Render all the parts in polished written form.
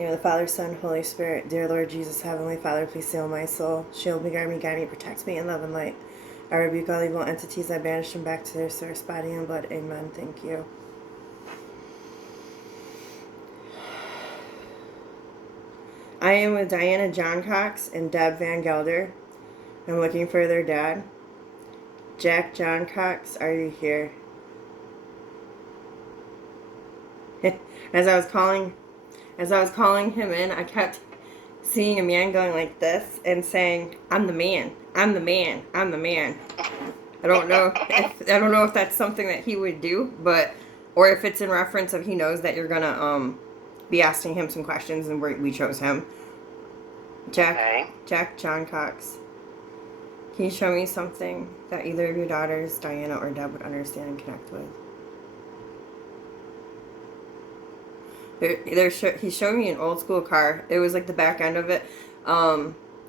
name of the Father, Son, Holy Spirit. Dear Lord Jesus, Heavenly Father, please seal my soul. Shield me, guide me, protect me in love and light. I rebuke all evil entities. I banish them back to their source, body and blood. Amen. Thank you. I am with Diana John Cox and Deb Van Gelder. I'm looking for their dad. Jack John Cox, are you here? As I was calling him in, I kept seeing a man going like this and saying, "I'm the man. I'm the man. I'm the man." I don't know if that's something that he would do, but or if it's in reference of he knows that you're gonna be asking him some questions and we chose him. Jack John Cox. Can you show me something that either of your daughters, Diana or Deb, would understand and connect with? He showed me an old school car. It was like the back end of it.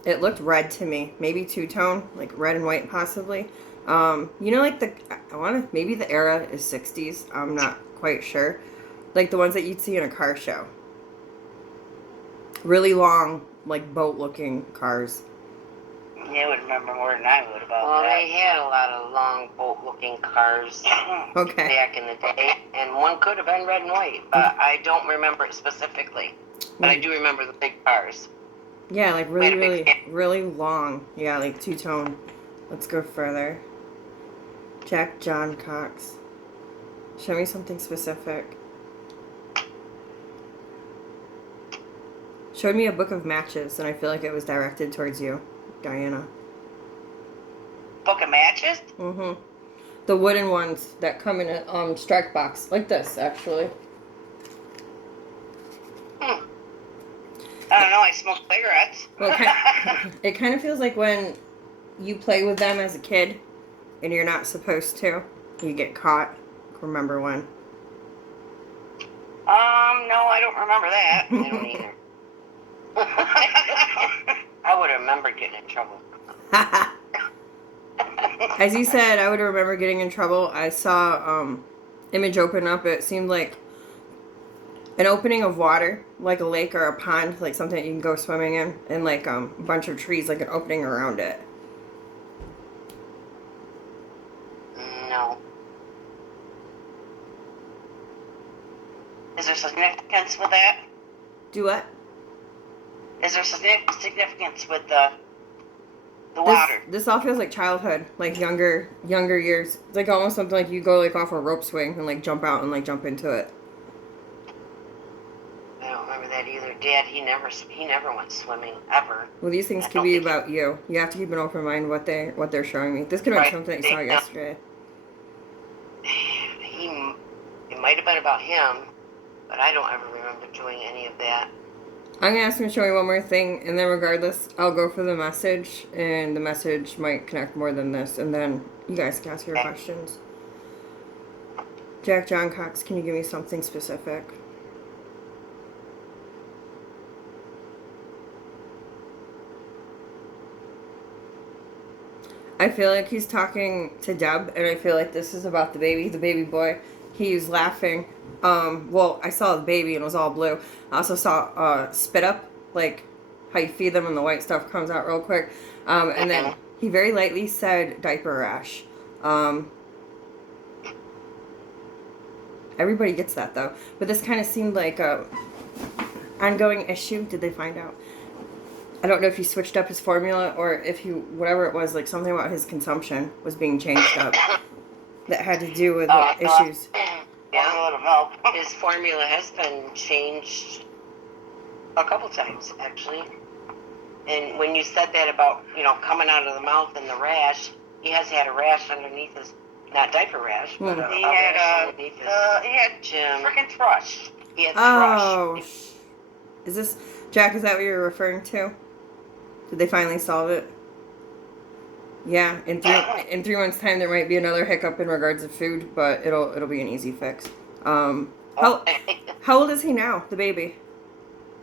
It looked red to me. Maybe two-tone, like red and white possibly. Like maybe the era is 60s. I'm not quite sure. Like the ones that you'd see in a car show. Really long, like boat-looking cars. You would remember more than I would about well, that. Well, they had a lot of long boat-looking cars back in the day, and one could have been red and white, but I don't remember it specifically. But I do remember the big cars. Yeah, like really long. Yeah, like two-tone. Let's go further. Jack John Cox. Show me something specific. Showed me a book of matches, and I feel like it was directed towards you, Diana. Book of matches? Mm-hmm. The wooden ones that come in a strike box. Like this, actually. I don't know, I smoke cigarettes. Well, it kind of feels like when you play with them as a kid, and you're not supposed to. You get caught. Remember when? No, I don't remember that. I don't either. I would have remembered getting in trouble. As you said, I would remember getting in trouble. I saw image open up. It seemed like an opening of water, like a lake or a pond, like something that you can go swimming in, and like a bunch of trees, like an opening around it. No. Is there significance with that? Do what? Is there significance with the water? This all feels like childhood, like younger years. It's like almost something like you go like off a rope swing and like jump out and like jump into it. I don't remember that either. Dad, he never went swimming ever. Well, these things could be about you. You have to keep an open mind what they're showing me. This could have been something that you saw yesterday. It might have been about him, but I don't ever remember doing any of that. I'm going to ask him to show me one more thing, and then regardless, I'll go for the message, and the message might connect more than this, and then you guys can ask your questions. Jack John Cox, can you give me something specific? I feel like he's talking to Deb, and I feel like this is about the baby boy. He's laughing. Well, I saw the baby and it was all blue. I also saw spit up, like how you feed them and the white stuff comes out real quick. And then he very lightly said diaper rash. Everybody gets that though. But this kind of seemed like a ongoing issue. Did they find out? I don't know if he switched up his formula or if he, whatever it was, like something about his consumption was being changed up that had to do with issues. Yeah, his formula has been changed a couple times, actually. And when you said that about, coming out of the mouth and the rash, he has had a rash underneath his, not diaper rash, but he had freaking thrush. He had thrush. Oh, is this, Jack, is that what you're referring to? Did they finally solve it? Yeah, in 3 months' time there might be another hiccup in regards to food, but it'll be an easy fix. How old is he now, the baby?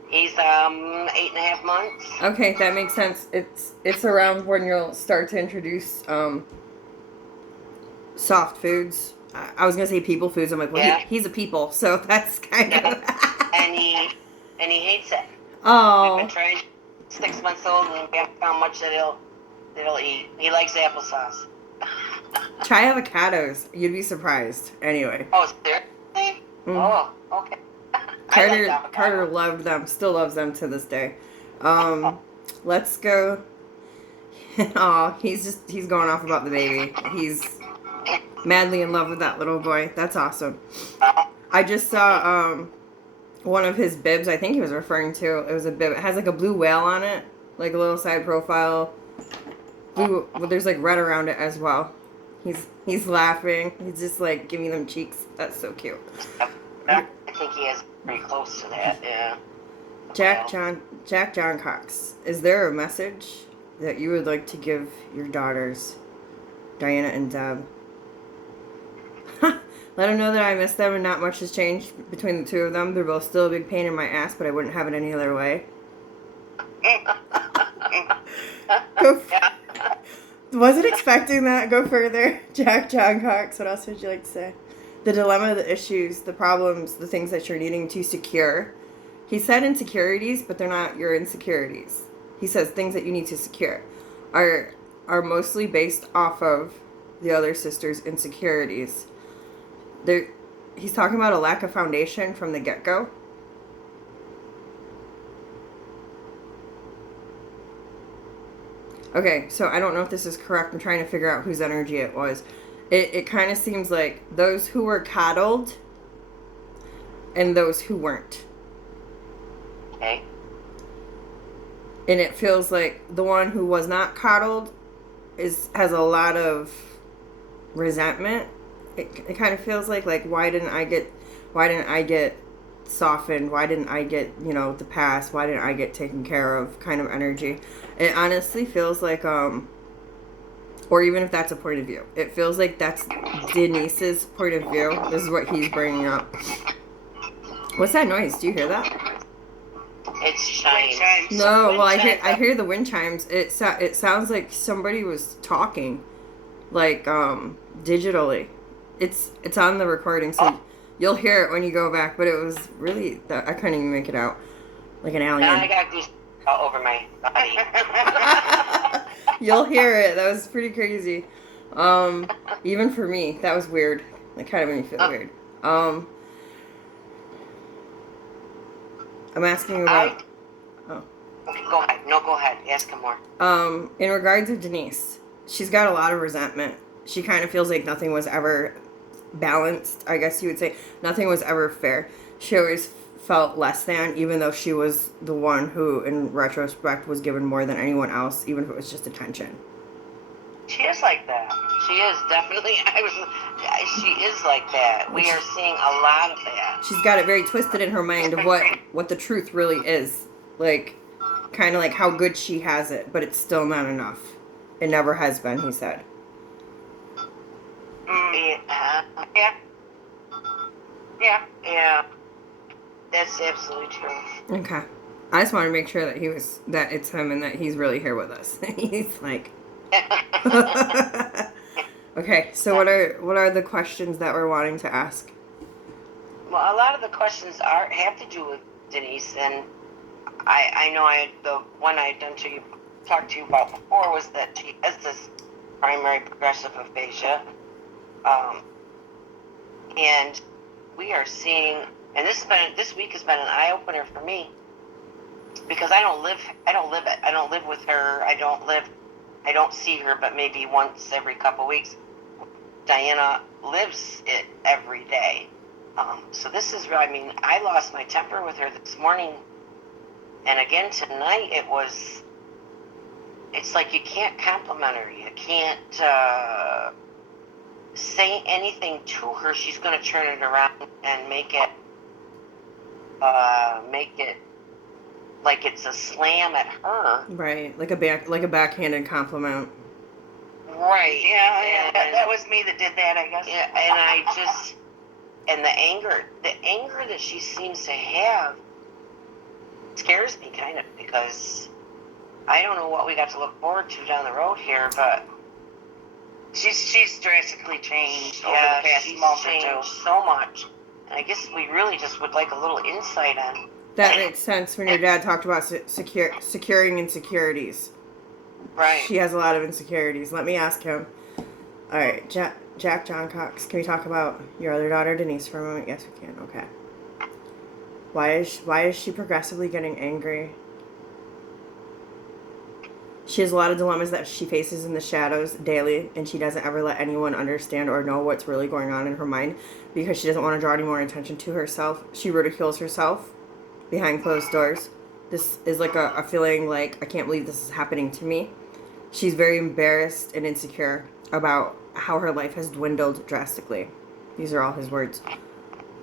He's 8.5 months. Okay, that makes sense. It's around when you'll start to introduce soft foods. I was gonna say people foods. I'm like, well, he's a people, so that's kind of. And and he hates it. We've been Oh, trying. 6 months old, and we haven't found much that he'll eat. He likes applesauce. try avocados. You'd be surprised. Anyway, Oh, seriously? Oh, okay. I like avocado. Carter loved them. Still loves them to this day. Let's go. Oh, he's going off about the baby. He's madly in love with that little boy. That's awesome. I just saw one of his bibs. I think he was referring to. It was a bib. It has like a blue whale on it, like a little side profile. Blue. Well, there's like red around it as well. He's laughing. He's just like giving them cheeks. That's so cute. I think he is pretty close to that. Yeah. Jack John Cox. Is there a message that you would like to give your daughters, Diana and Deb? Let them know that I miss them and not much has changed between the two of them. They're both still a big pain in my ass, but I wouldn't have it any other way. Wasn't expecting that. Go further. Jack John Cox. What else would you like to say? The dilemma, the issues, the problems, the things that you're needing to secure. He said insecurities, but they're not your insecurities. He says things that you need to secure are mostly based off of the other sister's insecurities. He's talking about a lack of foundation from the get-go. Okay, so I don't know if this is correct. I'm trying to figure out whose energy it was. It kind of seems like those who were coddled and those who weren't. Okay. And it feels like the one who was not coddled has a lot of resentment. It kind of feels like why didn't I get softened? Why didn't I get, the past? Why didn't I get taken care of kind of energy? It honestly feels like or even if that's a point of view, it feels like that's Denise's point of view. This is what he's bringing up. What's that noise? Do you hear that? It's chimes. No, well, I hear the wind chimes. It sounds like somebody was talking, like digitally. It's on the recording, so you'll hear it when you go back. But it was really I couldn't even make it out, like an alien. Now I got goose all over my body. You'll hear it. That was pretty crazy. Even for me, that was weird. It kind of made me feel weird. I'm asking about. Okay, go ahead. No, go ahead. Ask him more. In regards to Denise, she's got a lot of resentment. She kind of feels like nothing was ever balanced, I guess you would say. Nothing was ever fair. She always felt less than, even though she was the one who, in retrospect, was given more than anyone else, even if it was just attention. She is like that. She is definitely. She is like that. We are seeing a lot of that. She's got it very twisted in her mind of what the truth really is. Like, kind of like how good she has it, but it's still not enough. It never has been, he said. Yeah. That's absolutely true. Okay. I just want to make sure that it's him and that he's really here with us. He's like. Okay, so what are the questions that we're wanting to ask? Well, a lot of the questions have to do with Denise, and I know the one I talked to you about before was that she has this primary progressive aphasia, and we are seeing, and this week has been an eye opener for me because I don't live it. I don't live with her. I don't see her, but maybe once every couple weeks. Diana lives it every day. So this is, I lost my temper with her this morning. And again tonight, it's like you can't compliment her. You can't say anything to her. She's going to turn it around and make it like it's a slam at her. Right, like a backhanded compliment. Right. Yeah. That was me that did that, I guess. Yeah, and the anger that she seems to have scares me kind of, because I don't know what we got to look forward to down the road here, but she's drastically changed over the past month or two. So much. And I guess we really just would like a little insight on That makes sense when your dad talked about securing insecurities. Right. She has a lot of insecurities. Let me ask him. All right, Jack John Cox, can we talk about your other daughter, Denise, for a moment? Yes, we can. Okay. Why is she progressively getting angry? She has a lot of dilemmas that she faces in the shadows daily, and she doesn't ever let anyone understand or know what's really going on in her mind because she doesn't want to draw any more attention to herself. She ridicules herself behind closed doors. This is like a feeling like, I can't believe this is happening to me. She's very embarrassed and insecure about how her life has dwindled drastically. These are all his words.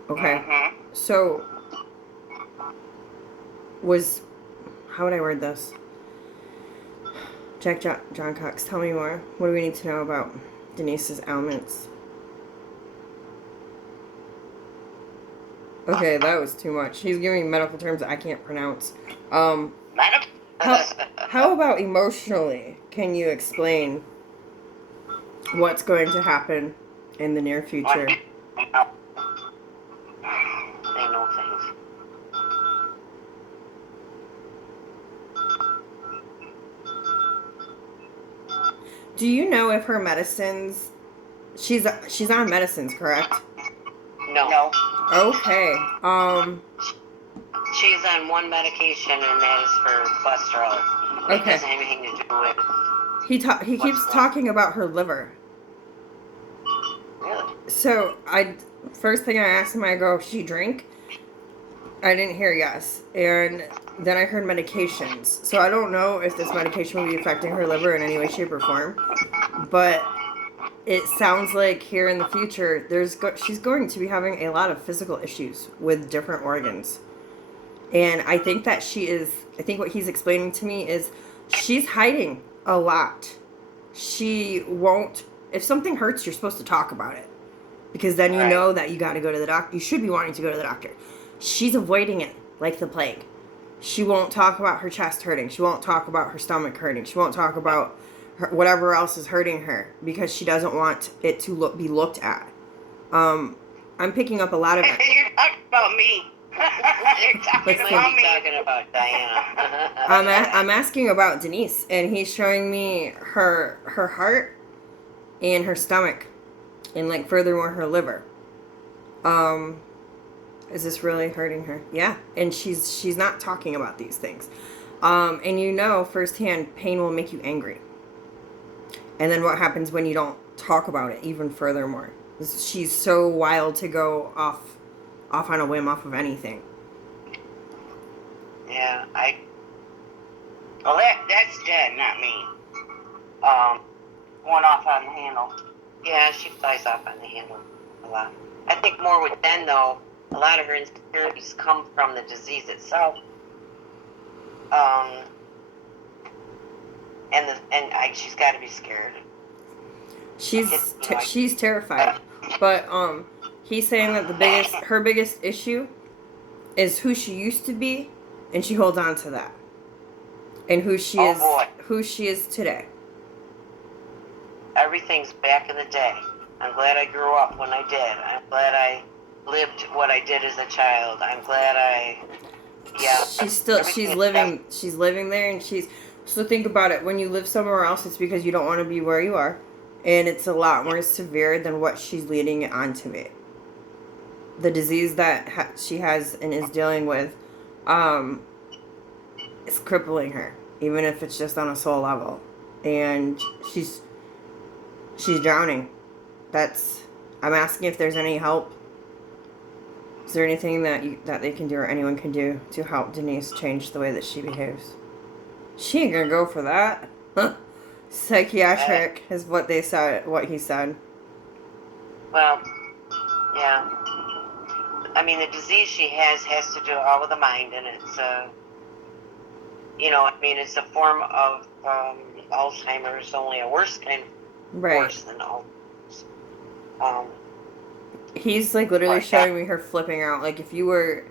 Okay. Mm-hmm. So, how would I word this? Jack John Cox, tell me more. What do we need to know about Denise's ailments? Okay, that was too much. He's giving me medical terms that I can't pronounce. Madam? How about emotionally? Can you explain what's going to happen in the near future? They know things. Do you know if her medicines... She's on medicines, correct? No. Okay. She's on one medication, and that is for cholesterol. It Okay. doesn't have anything to do with... He keeps talking about her liver. Really? So, first thing I asked him, I go, she drink? I didn't hear yes. And then I heard medications. So I don't know if this medication will be affecting her liver in any way, shape, or form. But it sounds like here in the future, she's going to be having a lot of physical issues with different organs. And I think that I think what he's explaining to me is she's hiding a lot. She won't, if something hurts, you're supposed to talk about it. Because then you know that you got to go to the doctor. You should be wanting to go to the doctor. She's avoiding it like the plague. She won't talk about her chest hurting. She won't talk about her stomach hurting. She won't talk about whatever else is hurting her because she doesn't want it to be looked at. I'm picking up a lot of it. You're talking about me. You're talking Listen. about me. Talking about Diana. I'm asking about Denise, and he's showing me her heart and her stomach, and like furthermore her liver. Is this really hurting her? Yeah, and she's not talking about these things. And you know firsthand, pain will make you angry. And then what happens when you don't talk about it even furthermore? She's so wild to go off on a whim off of anything. Yeah, Well, that's dead, not me. Going off on the handle. yeah, she flies off on the handle a lot. I think more with Ben, though, a lot of her insecurities come from the disease itself. She's got to be scared. She's terrified. But he's saying that her biggest issue is who she used to be, and she holds on to that. And who she is today. Everything's back in the day. I'm glad I grew up when I did. I'm glad I lived what I did as a child. I'm glad she's living there, and so think about it. When you live somewhere else, it's because you don't want to be where you are, and it's a lot more severe than what she's leading it on to be. The disease that she has and is dealing with is crippling her, even if it's just on a soul level, and she's drowning. I'm asking if there's any help. Is there anything that they can do or anyone can do to help Denise change the way that she behaves? She ain't gonna go for that. Psychiatric is what he said. Well, yeah. I mean, the disease she has to do all with the mind, and it's it's a form of Alzheimer's, only a worse kind of worse than Alzheimer's. He's like literally showing me her flipping out. Like if you were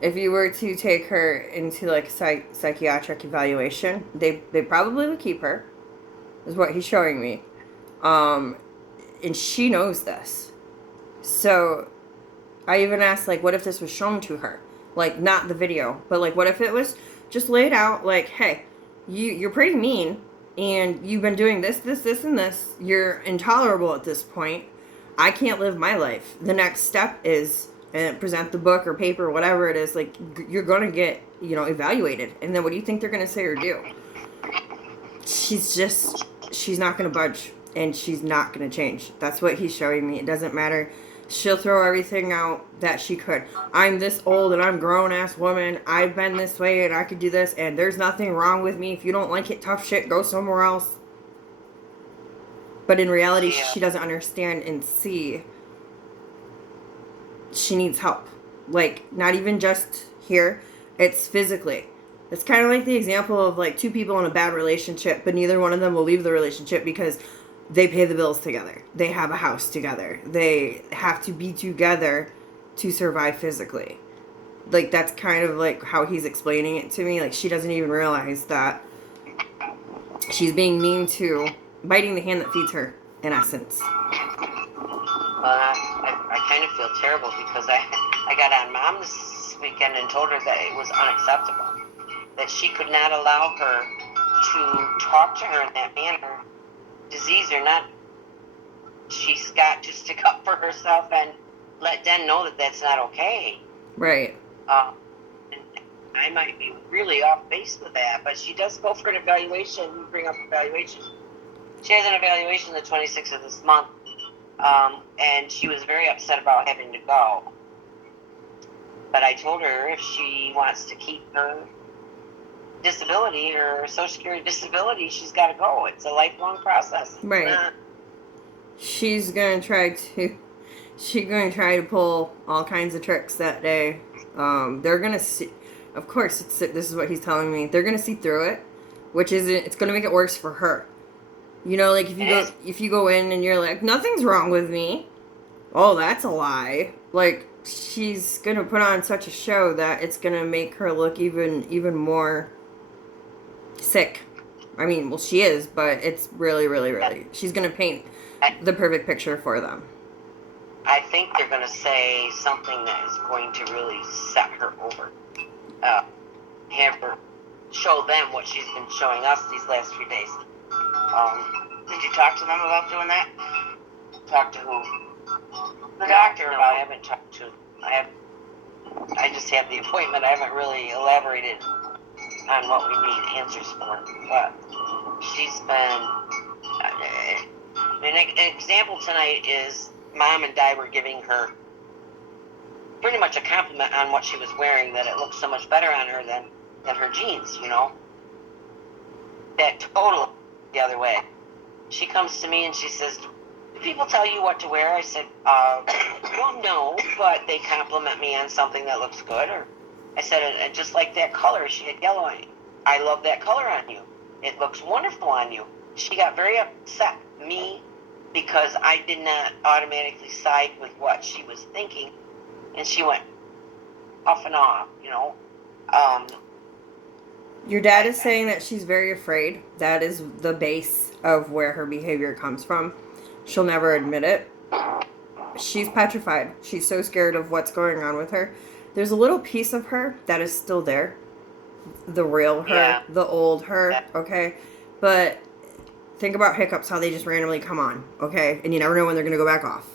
to take her into like psychiatric evaluation, they probably would keep her. Is what he's showing me, and she knows this. So I even asked, like, what if this was shown to her? Like, not the video, but like, what if it was just laid out like, hey, you're pretty mean, and you've been doing this, this, this, and this. You're intolerable at this point. I can't live my life. The next step is present the book or paper, whatever it is. Like, you're gonna get, evaluated, and then what do you think they're gonna say or do? She's not gonna budge, and she's not gonna change. That's what he's showing me. It doesn't matter. She'll throw everything out that she could. I'm this old and I'm a grown ass woman. I've been this way and I could do this, and there's nothing wrong with me. If you don't like it, tough shit, go somewhere else. But in reality, she doesn't understand and see she needs help. Like, not even just here, it's physically. It's kind of like the example of like two people in a bad relationship, but neither one of them will leave the relationship because they pay the bills together. They have a house together. They have to be together to survive physically. Like, that's kind of like how he's explaining it to me. Like, she doesn't even realize that she's being mean to, biting the hand that feeds her, in essence. Well, I kind of feel terrible because I got on Mom this weekend and told her that it was unacceptable. That she could not allow her to talk to her in that manner, disease or not. She's got to stick up for herself and let Den know that that's not okay. Right. And I might be really off base with that, but she does go for an evaluation. You bring up evaluation. She has an evaluation the 26th of this month, and she was very upset about having to go. But I told her if she wants to keep her disability, her Social Security disability, she's got to go. It's a lifelong process. Right. She's going to try to pull all kinds of tricks that day. They're going to see, of course, this is what he's telling me. They're going to see through it, which is, it's going to make it worse for her. Like if you go in and you're like, nothing's wrong with me. Oh, that's a lie. Like, she's going to put on such a show that it's going to make her look even more sick. I mean, well, she is, but it's really, really, really. She's going to paint the perfect picture for them. I think they're going to say something that is going to really set her over. Have her show them what she's been showing us these last few days. Did you talk to them about doing that? Talk to who? The doctor. No, I haven't talked to. I just had the appointment. I haven't really elaborated on what we need answers for. But she's been. An example tonight is Mom and Dad were giving her pretty much a compliment on what she was wearing, that it looked so much better on her than her jeans, That totally the other way. She comes to me and she says, do people tell you what to wear? I said, well, no, but they compliment me on something that looks good. Or I said, just like that color, she had yellow on you. I love that color on you. It looks wonderful on you. She got very upset, me, because I did not automatically side with what she was thinking. And she went off and off, Your dad is saying that she's very afraid. That is the base of where her behavior comes from. She'll never admit it. She's petrified. She's so scared of what's going on with her. There's a little piece of her that is still there. The real her, the old her, okay? But think about hiccups, how they just randomly come on, okay? And you never know when they're going to go back off.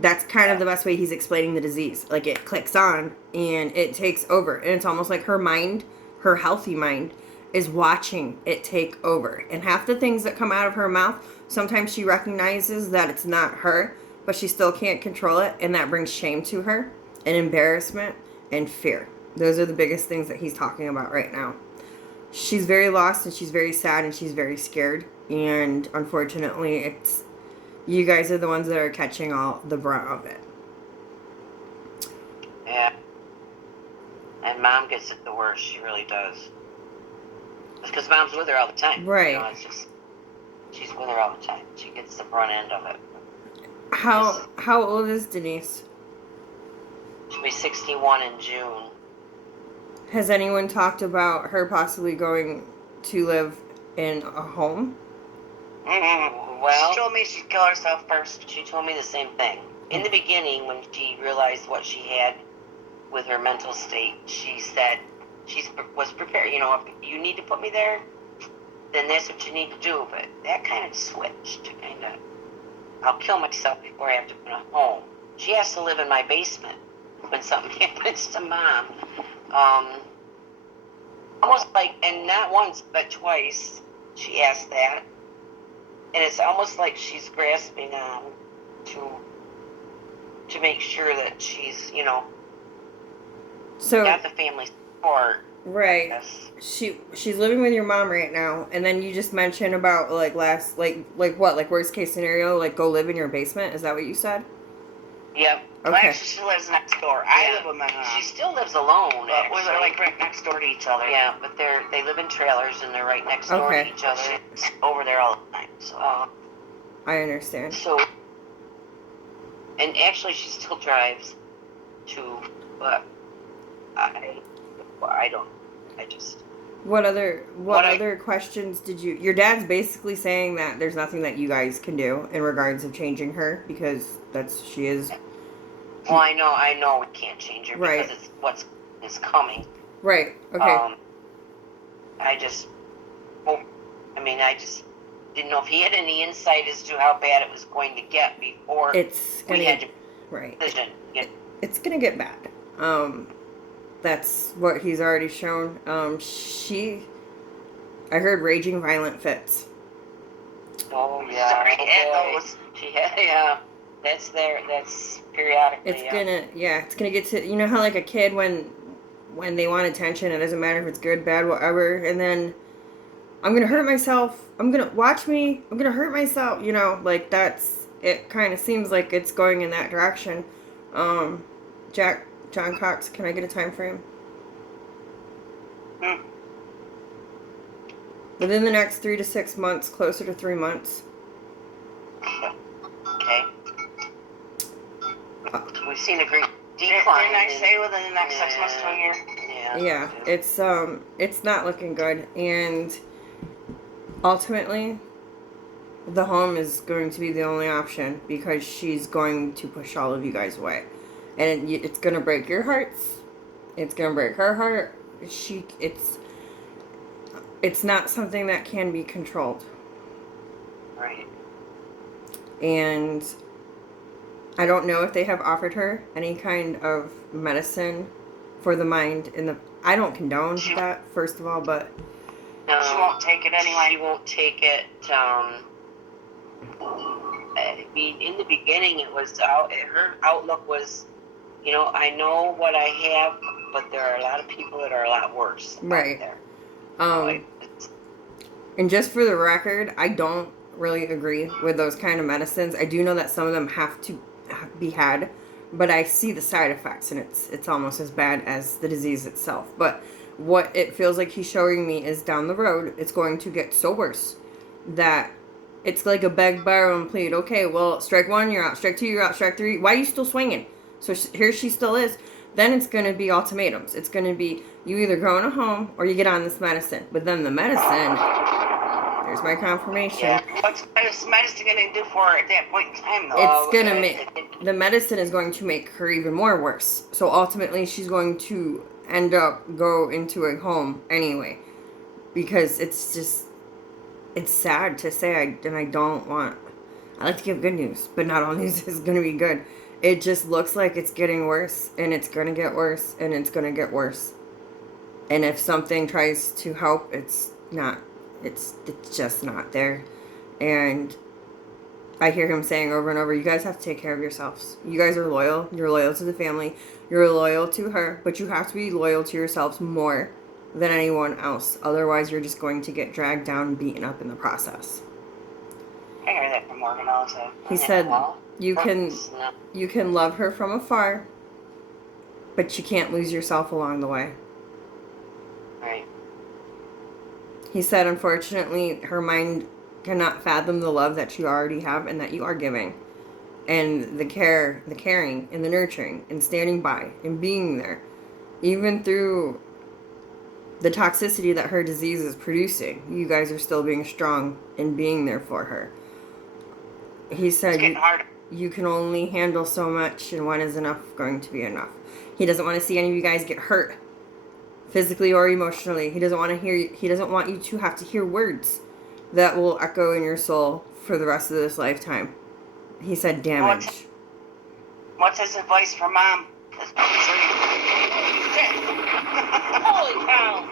That's kind of the best way he's explaining the disease. Like, it clicks on and it takes over. And it's almost like her mind, her healthy mind, is watching it take over. And half the things that come out of her mouth, sometimes she recognizes that it's not her, but she still can't control it. And that brings shame to her, and embarrassment, and fear. Those are the biggest things that he's talking about right now. She's very lost, and she's very sad, and she's very scared. And unfortunately, you guys are the ones that are catching all the brunt of it. Yeah. And Mom gets it the worst. She really does. It's because Mom's with her all the time. Right. It's just, she's with her all the time. She gets the brunt end of it. How old is Denise? She'll be 61 in June. Has anyone talked about her possibly going to live in a home? Well, she told me she'd kill herself first. She told me the same thing. In the beginning, when she realized what she had, with her mental state. She said she was prepared. You know, if you need to put me there, then that's what you need to do. But that kind of switched to kind of, I'll kill myself before I have to put a home. She has to live in my basement when something happens to Mom. Almost like, and not once but twice, she asked that, and it's almost like she's grasping on to make sure that she's, you know, So got the family support. right, Yes. she's living with your mom right now, and then you just mentioned about like worst case scenario, like go live in your basement. Is that what you said? Yep. Well, Okay. actually, she lives next door. I Yeah. live with my mom. She still lives alone. But we're Actually. like right next door to each other. Yeah, but they live in trailers and they're right next door Okay. to each other. She's over there all the time. So I understand. So, and actually, she still drives to, but I don't. I just. What other What I- other questions did you? Your dad's basically saying that there's nothing that you guys can do in regards of changing her because she is Well, I know we can't change her Right. because it's what's is coming. right. Okay. I just. Well, I just didn't know if he had any insight as to how bad it was going to get before It's we gonna had to right. decision. It's gonna get bad. That's what he's already shown. I heard raging violent fits. Oh yeah. Sorry, Oh, yeah, boy. those. She had That's there. That's periodically. It's gonna get to, you know how like a kid when they want attention, it doesn't matter if it's good, bad, whatever, and then I'm gonna hurt myself. I'm gonna watch me. I'm gonna hurt myself. You know, like that's it. Kind of seems like it's going in that direction. John Cox, can I get a time frame? Hmm. Within the next 3 to 6 months, closer to 3 months. Okay. We've seen a great decline. Didn't I say within the next 6 months to a year? Yeah. Yeah, it's not looking good, and ultimately, the home is going to be the only option because she's going to push all of you guys away, and it's gonna break your hearts. It's gonna break her heart. It's not something that can be controlled, Right. and I don't know if they have offered her any kind of medicine for the mind. I don't condone that, first of all, but No, She won't take it anyway. She won't take it. In the beginning, it was her outlook was, you know, I know what I have, but there are a lot of people that are a lot worse. Right. Out there. It's- and just for the record, I don't really agree with those kind of medicines. I do know that some of them have to be had, but I see the side effects, and it's almost as bad as the disease itself. But what it feels like he's showing me is down the road, it's going to get so worse that it's like a beg, borrow, and plead. Okay, well, strike 1, you're out. Strike 2, you're out. Strike 3, why are you still swinging? So here she still is. Then it's going to be ultimatums. It's going to be you either go in a home or you get on this medicine. But then the medicine, there's my confirmation. Yeah. What's medicine going to do for her at that point in time, though? It's going to okay. make, the medicine is going to make her even more worse. So ultimately she's going to end up go into a home anyway. Because it's just, it's sad to say, I don't want, I like to give good news, but not all news is going to be good. It just looks like it's getting worse, and it's going to get worse, and it's going to get worse. And if something tries to help, it's not, it's just not there. And I hear him saying over and over, you guys have to take care of yourselves. You guys are loyal. You're loyal to the family. You're loyal to her, but you have to be loyal to yourselves more than anyone else. Otherwise, you're just going to get dragged down and beaten up in the process. I hear that from Morgan all the time. He said, Well, you can it's not- you can love her from afar, but you can't lose yourself along the way. Right. He said, unfortunately, her mind cannot fathom the love that you already have and that you are giving. And the care, the caring, and the nurturing, and standing by, and being there. Even through the toxicity that her disease is producing, you guys are still being strong and being there for her. He It's said, getting harder. you can only handle so much, and when is enough going to be enough. He doesn't want to see any of you guys get hurt, physically or emotionally. He doesn't want to hear. He doesn't want you to have to hear words that will echo in your soul for the rest of this lifetime. He said damage. What's his advice for Mom? Holy cow!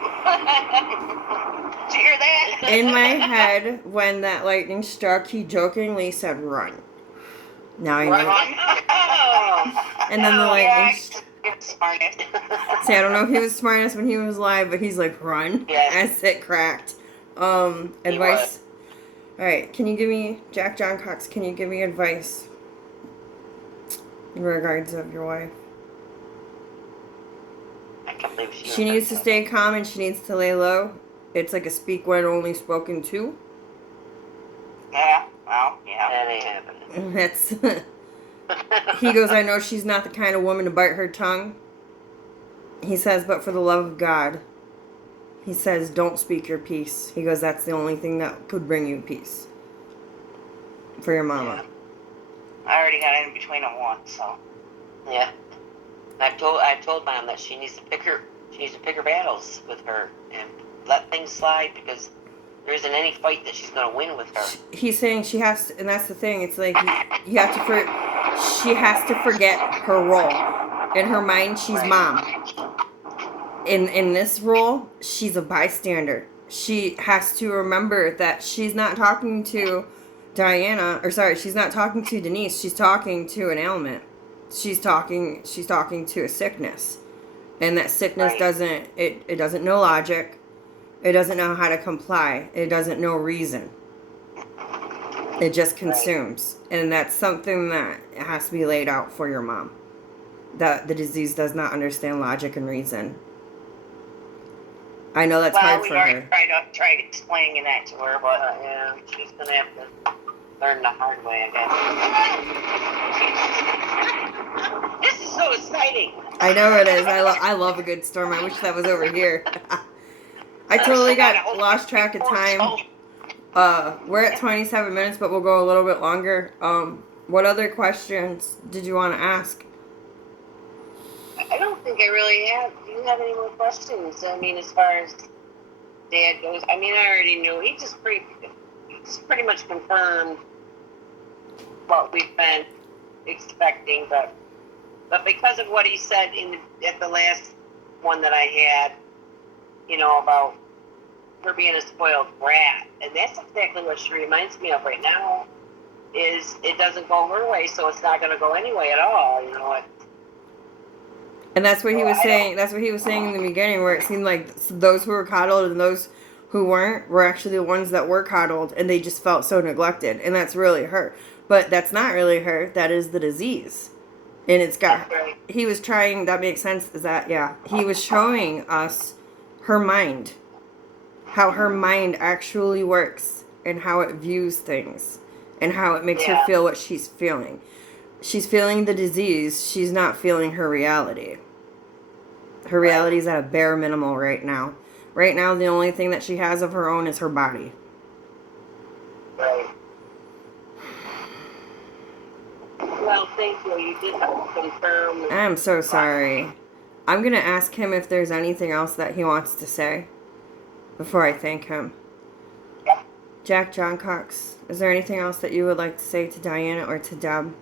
Did you hear that? In my head, when that lightning struck, he jokingly said, "Run." Now I know. Run. And then the lightning. Smartest. See, I don't know if he was smartest when he was live, but he's like, "Run," Yes. as it cracked. Advice. All right, can you give me, Jack John Cox? Can you give me advice in regards of your wife? I can't believe She needs to stay calm and she needs to lay low. It's like a speak when only spoken to. Yeah. Well, yeah. That ain't happening. That's. He goes, I know she's not the kind of woman to bite her tongue. He says, but for the love of God, he says, don't speak your peace. He goes, that's the only thing that could bring you peace. For your mama. I already got in between them once, so. Yeah. I told Mom that she needs to pick her battles with her and let things slide, because there isn't any fight that she's going to win with her. He's saying she has to, and that's the thing. It's like you have to she has to forget her role. In her mind, she's mom. In this role, she's a bystander. She has to remember that she's not talking to she's not talking to Denise. She's talking to an ailment. She's talking to a sickness. And that sickness doesn't know logic. It doesn't know how to comply. It doesn't know reason. It just consumes. And that's something that has to be laid out for your mom. That the disease does not understand logic and reason. I know that's hard for her. Tried explaining that to her, but Yeah, she's going to have to learn the hard way, I guess. this is so exciting. I know it is. I love a good storm. I wish that was over here. I totally got lost track of time. We're at 27 minutes, but we'll go a little bit longer. What other questions did you want to ask? I don't think I really have. Do you have any more questions? I mean, as far as Dad goes, I mean, I already knew. He just pretty much confirmed what we've been expecting, but because of what he said at the last one that I had, about her being a spoiled brat, and that's exactly what she reminds me of right now. Is it doesn't go her way, so it's not going to go anyway at all. And that's what he was saying. That's what he was saying in the beginning, where it seemed like those who were coddled and those who weren't were actually the ones that were coddled, and they just felt so neglected. And that's really her. But that's not really her. That is the disease. And it's got. He was trying. That makes sense. Is that he was showing us her mind, how her mind actually works, and how it views things, and how it makes her feel what she's feeling. She's feeling the disease. She's not feeling her reality. Her reality is at a bare minimal right now. Right now, the only thing that she has of her own is her body. Right. Well, thank you. You did confirm. I'm so sorry. I'm going to ask him if there's anything else that he wants to say before I thank him. Yep. Jack John Cox, is there anything else that you would like to say to Diana or to Deb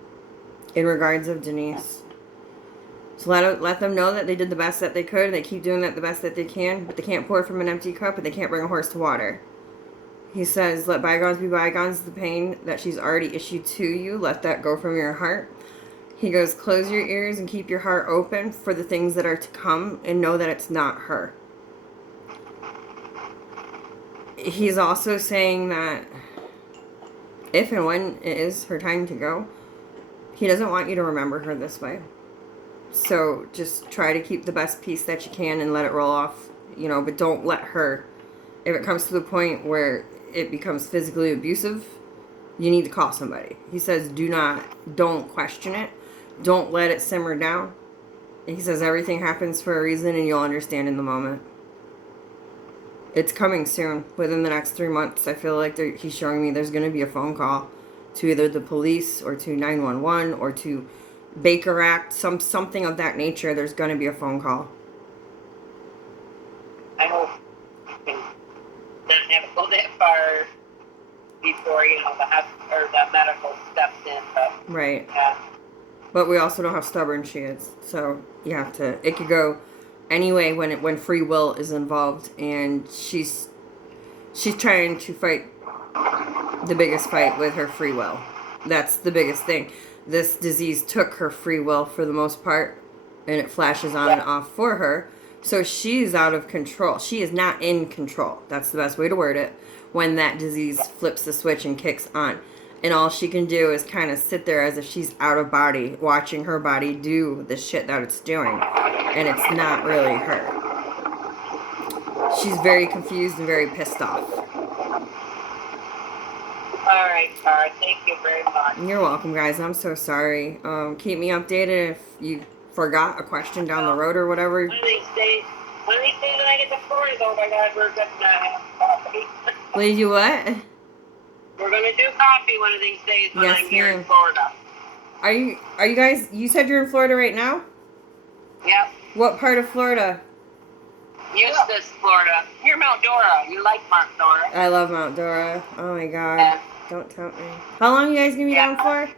in regards of Denise? So let them know that they did the best that they could. They keep doing that the best that they can, but they can't pour from an empty cup, and they can't bring a horse to water. He says, let bygones be bygones. The pain that she's already issued to you, let that go from your heart. He goes, close your ears and keep your heart open for the things that are to come, and know that it's not her. He's also saying that if and when it is her time to go, he doesn't want you to remember her this way. So just try to keep the best piece that you can and let it roll off, but don't let her, if it comes to the point where it becomes physically abusive, you need to call somebody. He says, don't question it. Don't let it simmer down. He says everything happens for a reason, and you'll understand in the moment. It's coming soon, within the next 3 months. I feel like he's showing me there's going to be a phone call to either the police or to 911 or to Baker Act, something of that nature. There's going to be a phone call. I hope we can not have it go that far before, you know, the medical steps in. But, Right. yeah. But we also know how stubborn she is. So you have to, it could go anyway when free will is involved, and she's trying to fight the biggest fight with her free will. That's the biggest thing. This disease took her free will for the most part, and it flashes on and off for her. So she's out of control. She is not in control. That's the best way to word it. When that disease flips the switch and kicks on. And all she can do is kind of sit there as if she's out of body, watching her body do the shit that it's doing. And it's not really her. She's very confused and very pissed off. All right, Tara. Thank you very much. You're welcome, guys. I'm so sorry. Keep me updated if you forgot a question down the road or whatever. One of these days when I get to Florida, oh my God, we're going to have coffee. Will you do what? We're going to do coffee one of these days when Yes, I'm here in ma'am. Florida. Are you guys, you said you're in Florida right now? Yep. What part of Florida? Eustis, Florida. You're Mount Dora. You like Mount Dora. I love Mount Dora. Oh my God. Yeah. Don't tempt me. How long you guys gonna be Yeah. down for?